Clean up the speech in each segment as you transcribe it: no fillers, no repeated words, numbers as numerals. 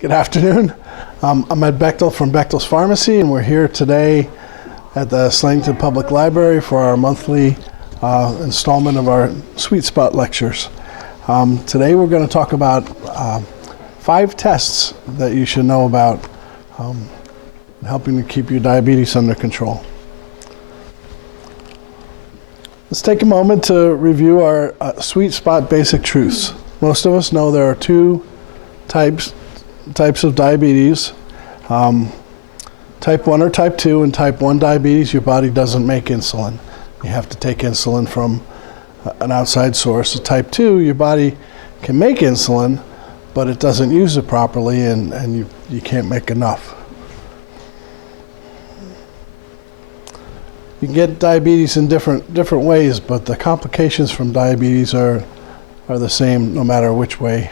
Good afternoon. I'm Ed Bechtel from Bechtel's Pharmacy, and we're here today at the Slatington Public Library for our monthly installment of our Sweet Spot lectures. Today we're going to talk about 5 tests that you should know about helping to keep your diabetes under control. Let's take a moment to review our Sweet Spot basic truths. Most of us know there are 2 types of diabetes, type 1 or type 2. In type 1 diabetes, your body doesn't make insulin. You have to take insulin from an outside source. Type 2, your body can make insulin, but it doesn't use it properly, and you can't make enough. You can get diabetes in different ways, but the complications from diabetes are the same no matter which way.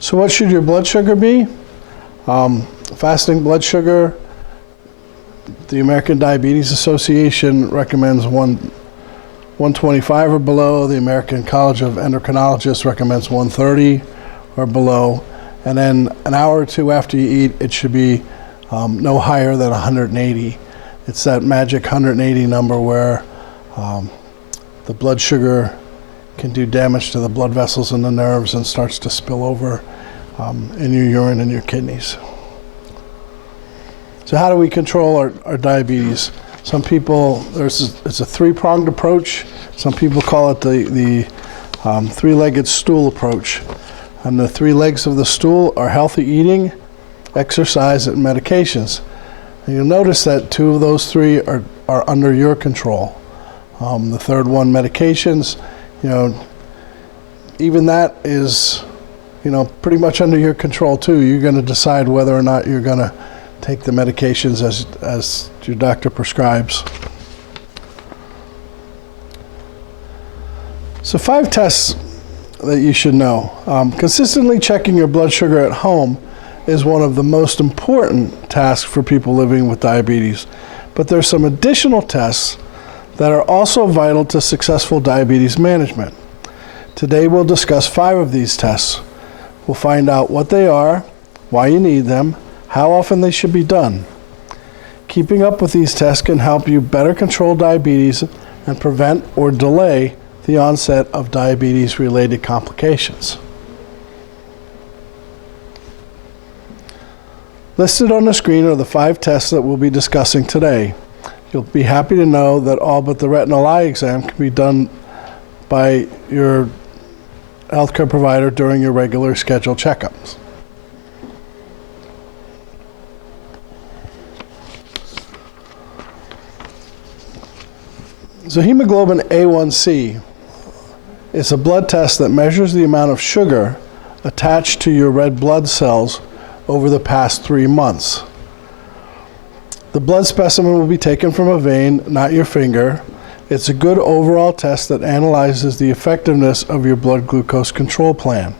So what should your blood sugar be? Fasting blood sugar, the American Diabetes Association recommends 125 or below. The American College of Endocrinologists recommends 130 or below. And then an hour or 2 after you eat, it should be no higher than 180. It's that magic 180 number where the blood sugar can do damage to the blood vessels and the nerves and starts to spill over in your urine and your kidneys. So how do we control our diabetes? Some people, it's a 3-pronged approach. Some people call it the 3-legged stool approach. And the 3 legs of the stool are healthy eating, exercise, and medications. And you'll notice that 2 of those 3 are under your control. The third one, medications, even that is, pretty much under your control too. You're going to decide whether or not you're going to take the medications as your doctor prescribes. So 5 tests that you should know. Consistently checking your blood sugar at home is one of the most important tasks for people living with diabetes. But there's some additional tests that are also vital to successful diabetes management. Today we'll discuss 5 of these tests. We'll find out what they are, why you need them, how often they should be done. Keeping up with these tests can help you better control diabetes and prevent or delay the onset of diabetes-related complications. Listed on the screen are the 5 tests that we'll be discussing today. You'll be happy to know that all but the retinal eye exam can be done by your healthcare provider during your regular scheduled checkups. So hemoglobin A1C is a blood test that measures the amount of sugar attached to your red blood cells over the past 3 months. The blood specimen will be taken from a vein, not your finger. It's a good overall test that analyzes the effectiveness of your blood glucose control plan.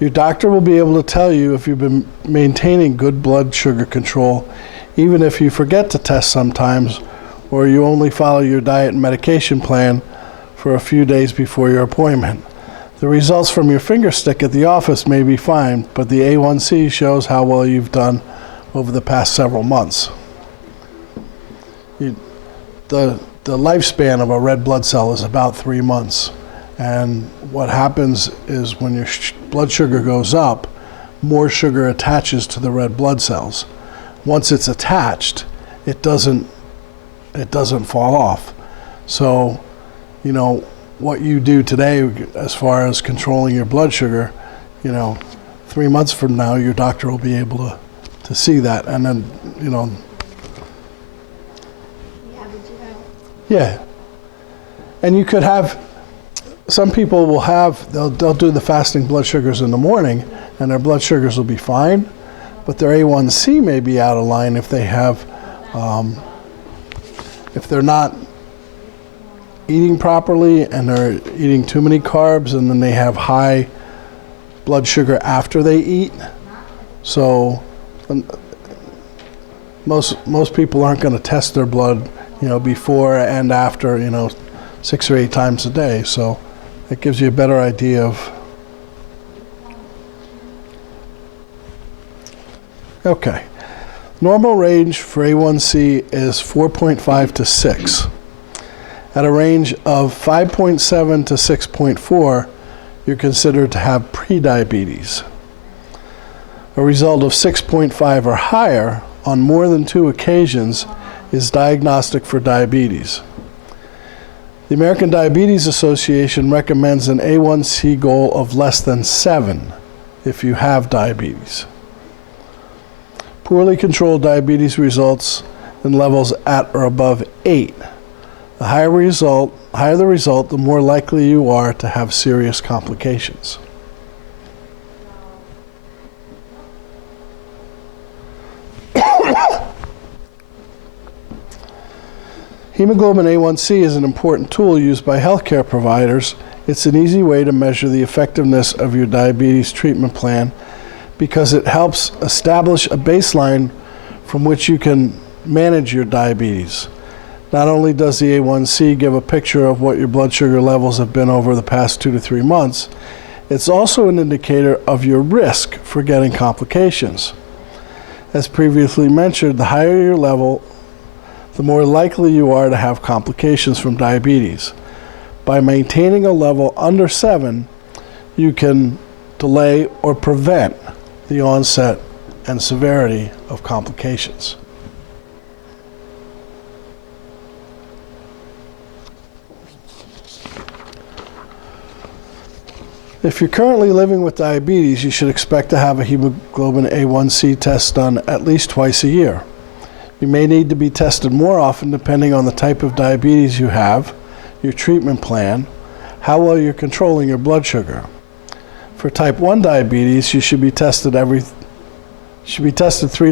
Your doctor will be able to tell you if you've been maintaining good blood sugar control, even if you forget to test sometimes, or you only follow your diet and medication plan for a few days before your appointment. The results from your finger stick at the office may be fine, but the A1C shows how well you've done over the past several months. The lifespan of a red blood cell is about 3 months. And what happens is when your blood sugar goes up, more sugar attaches to the red blood cells. Once it's attached, it doesn't fall off. So, what you do today as far as controlling your blood sugar, 3 months from now, your doctor will be able to see that. And then, yeah. And you could have, some people will have, they'll do the fasting blood sugars in the morning, and their blood sugars will be fine, but their A1C may be out of line if they have, if they're not eating properly and they're eating too many carbs, and then they have high blood sugar after they eat. So most people aren't going to test their blood, before and after, 6 or 8 times a day. So That gives you a better idea of. Okay. Normal range for A1C is 4.5 to 6. At a range of 5.7 to 6.4, you're considered to have prediabetes. A result of 6.5 or higher on more than 2 occasions is diagnostic for diabetes. The American Diabetes Association recommends an A1C goal of less than 7 if you have diabetes. Poorly controlled diabetes results in levels at or above 8. The higher the result, the more likely you are to have serious complications. Hemoglobin A1C is an important tool used by healthcare providers. It's an easy way to measure the effectiveness of your diabetes treatment plan because it helps establish a baseline from which you can manage your diabetes. Not only does the A1C give a picture of what your blood sugar levels have been over the past 2 to 3 months, it's also an indicator of your risk for getting complications. As previously mentioned, the higher your level, the more likely you are to have complications from diabetes. By maintaining a level under 7, you can delay or prevent the onset and severity of complications. If you're currently living with diabetes, you should expect to have a hemoglobin A1C test done at least twice a year. You may need to be tested more often depending on the type of diabetes you have, your treatment plan, how well you're controlling your blood sugar. For type 1 diabetes, you should be tested 3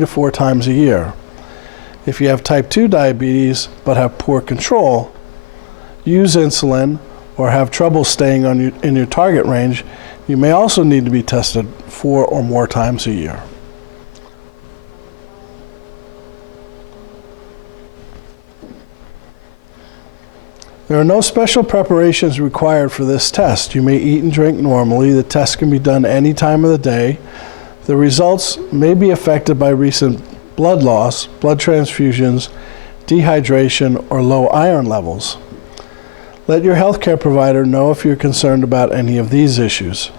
to 4 times a year. If you have type 2 diabetes but have poor control, use insulin, or have trouble staying in your target range, you may also need to be tested 4 or more times a year. There are no special preparations required for this test. You may eat and drink normally. The test can be done any time of the day. The results may be affected by recent blood loss, blood transfusions, dehydration, or low iron levels. Let your healthcare provider know if you're concerned about any of these issues.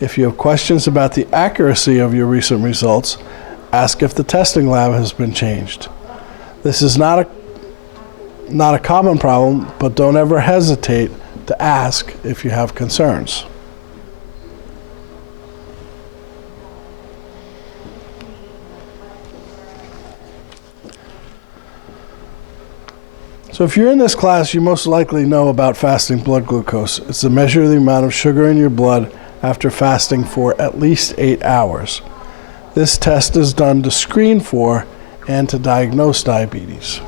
If you have questions about the accuracy of your recent results, ask if the testing lab has been changed. This is not a common problem, but don't ever hesitate to ask if you have concerns. So if you're in this class, you most likely know about fasting blood glucose. It's a measure of the amount of sugar in your blood after fasting for at least 8 hours. This test is done to screen for and to diagnose diabetes.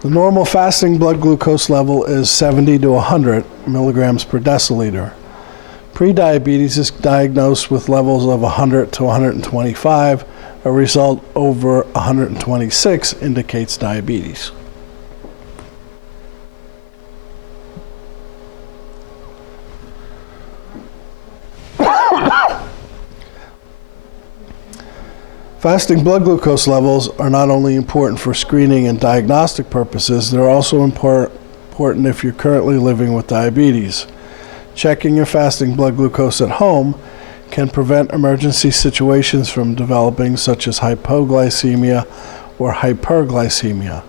The normal fasting blood glucose level is 70 to 100 milligrams per deciliter. Prediabetes is diagnosed with levels of 100 to 125. A result over 126 indicates diabetes. Fasting blood glucose levels are not only important for screening and diagnostic purposes, they're also important if you're currently living with diabetes. Checking your fasting blood glucose at home can prevent emergency situations from developing, such as hypoglycemia or hyperglycemia.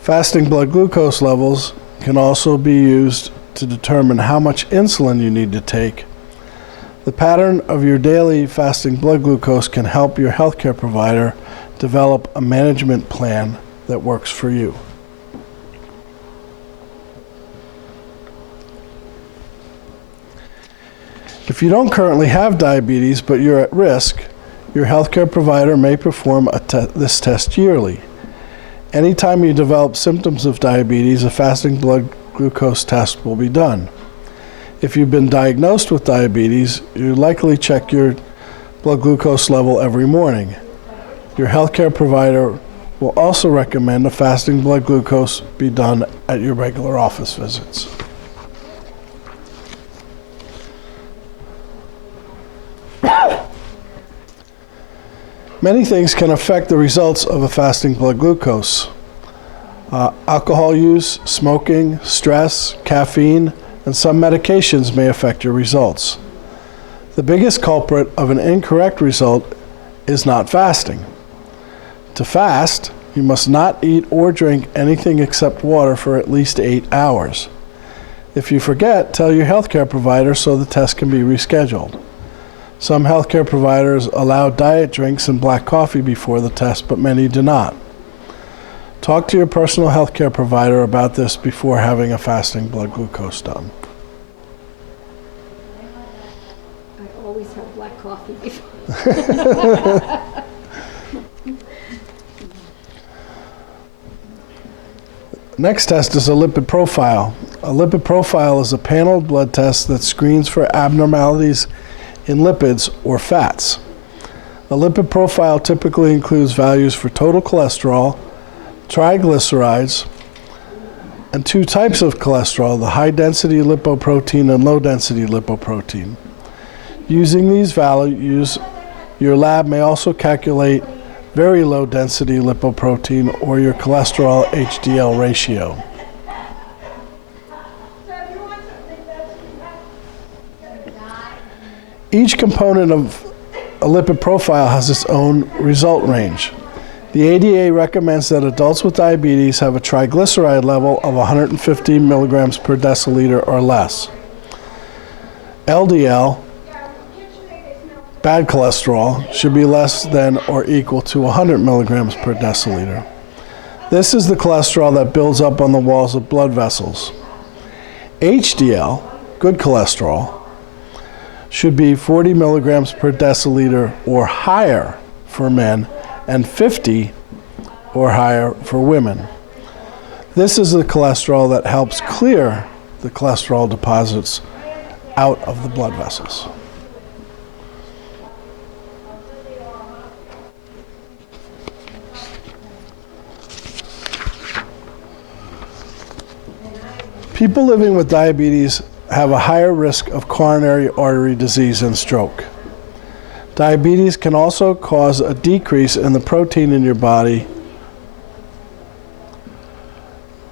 Fasting blood glucose levels can also be used to determine how much insulin you need to take. The pattern of your daily fasting blood glucose can help your healthcare provider develop a management plan that works for you. If you don't currently have diabetes but you're at risk, your healthcare provider may perform this test yearly. Anytime you develop symptoms of diabetes, a fasting blood glucose test will be done. If you've been diagnosed with diabetes, you likely check your blood glucose level every morning. Your healthcare provider will also recommend a fasting blood glucose be done at your regular office visits. Many things can affect the results of a fasting blood glucose. Alcohol use, smoking, stress, caffeine, and some medications may affect your results. The biggest culprit of an incorrect result is not fasting. To fast, you must not eat or drink anything except water for at least 8 hours. If you forget, tell your healthcare provider so the test can be rescheduled. Some healthcare providers allow diet drinks and black coffee before the test, but many do not. Talk to your personal healthcare provider about this before having a fasting blood glucose done. I always have black coffee before. Next test is a lipid profile. A lipid profile is a paneled blood test that screens for abnormalities in lipids or fats. A lipid profile typically includes values for total cholesterol, triglycerides, and 2 types of cholesterol, the high-density lipoprotein and low-density lipoprotein. Using these values, your lab may also calculate very low-density lipoprotein or your cholesterol HDL ratio. Each component of a lipid profile has its own result range. The ADA recommends that adults with diabetes have a triglyceride level of 150 milligrams per deciliter or less. LDL, bad cholesterol, should be less than or equal to 100 milligrams per deciliter. This is the cholesterol that builds up on the walls of blood vessels. HDL, good cholesterol, should be 40 milligrams per deciliter or higher for men and 50 or higher for women. This is the cholesterol that helps clear the cholesterol deposits out of the blood vessels. People living with diabetes have a higher risk of coronary artery disease and stroke. Diabetes can also cause a decrease in the protein in your body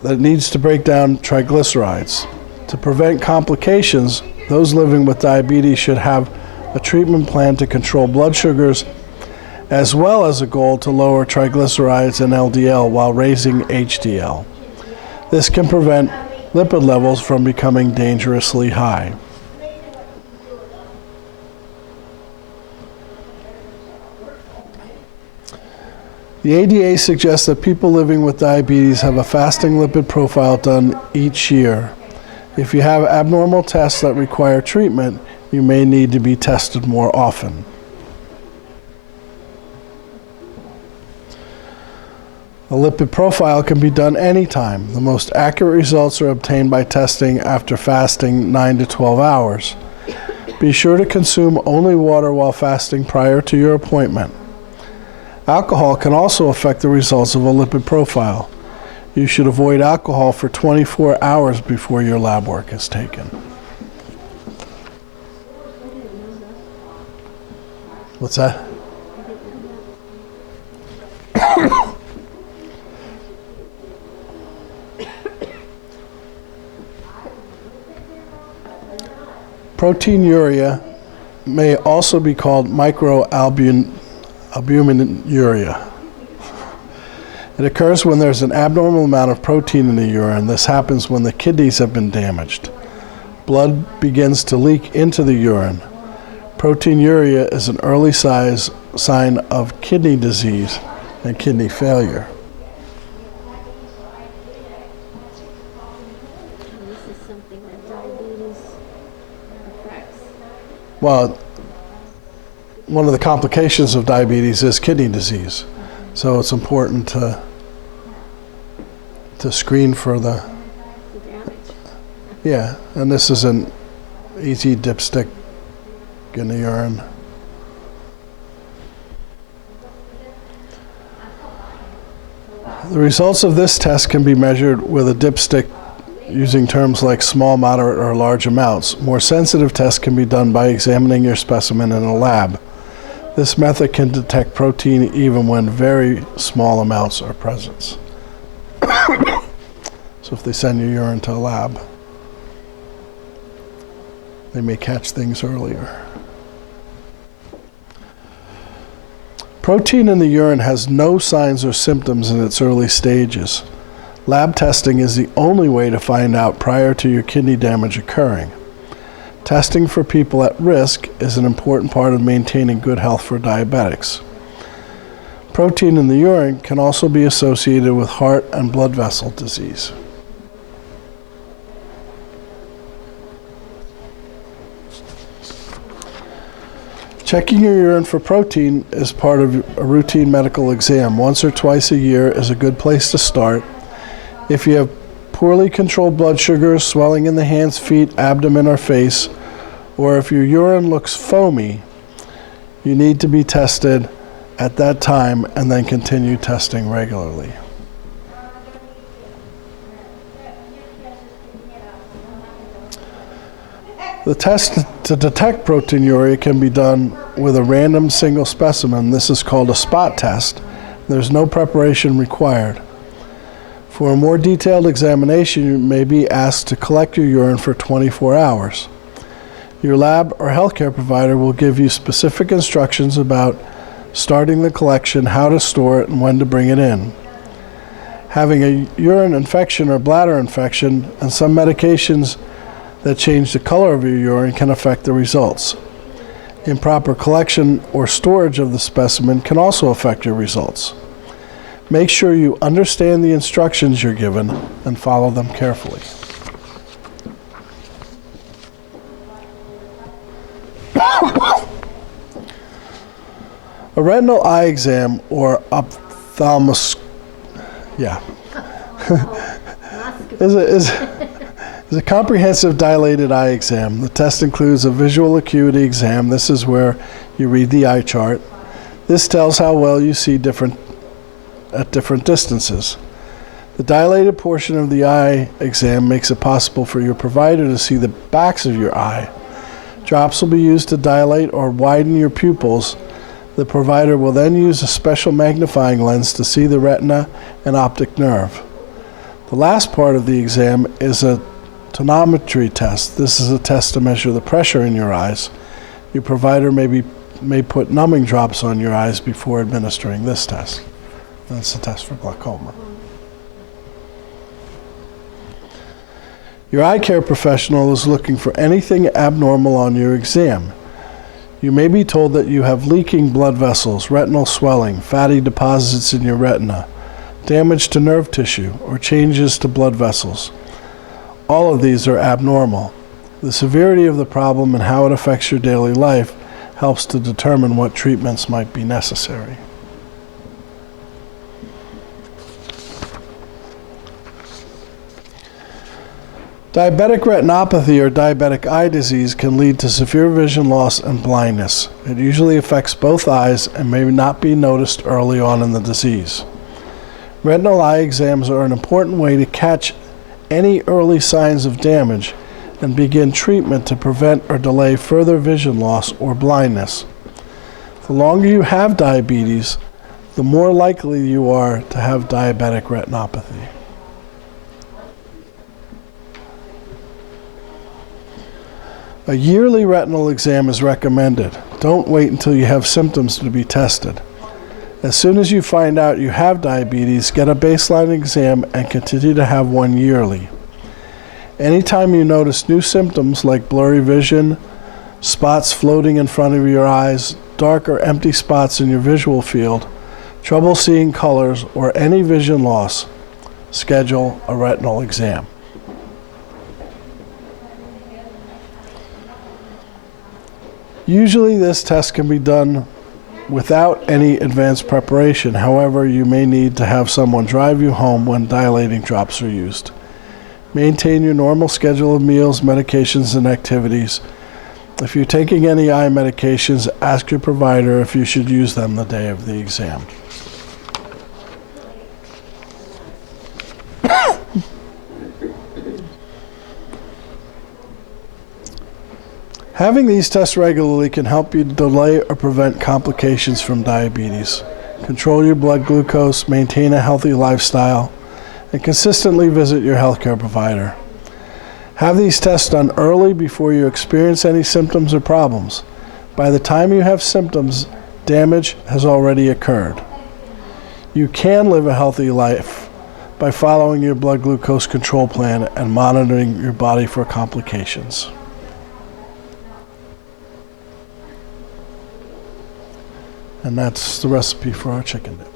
that needs to break down triglycerides. To prevent complications, those living with diabetes should have a treatment plan to control blood sugars, as well as a goal to lower triglycerides and LDL while raising HDL. This can prevent lipid levels from becoming dangerously high. The ADA suggests that people living with diabetes have a fasting lipid profile done each year. If you have abnormal tests that require treatment, you may need to be tested more often. A lipid profile can be done anytime. The most accurate results are obtained by testing after fasting 9 to 12 hours. Be sure to consume only water while fasting prior to your appointment. Alcohol can also affect the results of a lipid profile. You should avoid alcohol for 24 hours before your lab work is taken. What's that? Proteinuria may also be called microalbuminuria. It occurs when there's an abnormal amount of protein in the urine. This happens when the kidneys have been damaged. Blood begins to leak into the urine. Proteinuria is an early sign of kidney disease and kidney failure. This is something that diabetes affects. Well, one of the complications of diabetes is kidney disease. So it's important to screen for the damage. yeah, and this is an easy dipstick in the urine. The results of this test can be measured with a dipstick using terms like small, moderate, or large amounts. More sensitive tests can be done by examining your specimen in a lab. This method can detect protein even when very small amounts are present. So if they send your urine to a lab, they may catch things earlier. Protein in the urine has no signs or symptoms in its early stages. Lab testing is the only way to find out prior to your kidney damage occurring. Testing for people at risk is an important part of maintaining good health for diabetics. Protein in the urine can also be associated with heart and blood vessel disease. Checking your urine for protein is part of a routine medical exam. Once or twice a year is a good place to start. If you have poorly controlled blood sugars, swelling in the hands, feet, abdomen, or face, or if your urine looks foamy, you need to be tested at that time and then continue testing regularly. The test to detect proteinuria can be done with a random single specimen. This is called a spot test. There's no preparation required. For a more detailed examination, you may be asked to collect your urine for 24 hours. Your lab or healthcare provider will give you specific instructions about starting the collection, how to store it, and when to bring it in. Having a urine infection or bladder infection and some medications that change the color of your urine can affect the results. Improper collection or storage of the specimen can also affect your results. Make sure you understand the instructions you're given and follow them carefully. A retinal eye exam or is a comprehensive dilated eye exam. The test includes a visual acuity exam. This is where you read the eye chart. This tells how well you see at different distances. The dilated portion of the eye exam makes it possible for your provider to see the backs of your eye. Drops will be used to dilate or widen your pupils. The provider will then use a special magnifying lens to see the retina and optic nerve. The last part of the exam is a tonometry test. This is a test to measure the pressure in your eyes. Your provider may put numbing drops on your eyes before administering this test. That's a test for glaucoma. Your eye care professional is looking for anything abnormal on your exam. You may be told that you have leaking blood vessels, retinal swelling, fatty deposits in your retina, damage to nerve tissue, or changes to blood vessels. All of these are abnormal. The severity of the problem and how it affects your daily life helps to determine what treatments might be necessary. Diabetic retinopathy or diabetic eye disease can lead to severe vision loss and blindness. It usually affects both eyes and may not be noticed early on in the disease. Retinal eye exams are an important way to catch any early signs of damage and begin treatment to prevent or delay further vision loss or blindness. The longer you have diabetes, the more likely you are to have diabetic retinopathy. A yearly retinal exam is recommended. Don't wait until you have symptoms to be tested. As soon as you find out you have diabetes, get a baseline exam and continue to have one yearly. Anytime you notice new symptoms like blurry vision, spots floating in front of your eyes, dark or empty spots in your visual field, trouble seeing colors, or any vision loss, schedule a retinal exam. Usually this test can be done without any advanced preparation. However, you may need to have someone drive you home when dilating drops are used. Maintain your normal schedule of meals, medications, and activities. If you're taking any eye medications, ask your provider if you should use them the day of the exam. Having these tests regularly can help you delay or prevent complications from diabetes. Control your blood glucose, maintain a healthy lifestyle, and consistently visit your healthcare provider. Have these tests done early before you experience any symptoms or problems. By the time you have symptoms, damage has already occurred. You can live a healthy life by following your blood glucose control plan and monitoring your body for complications. And that's the recipe for our chicken dip.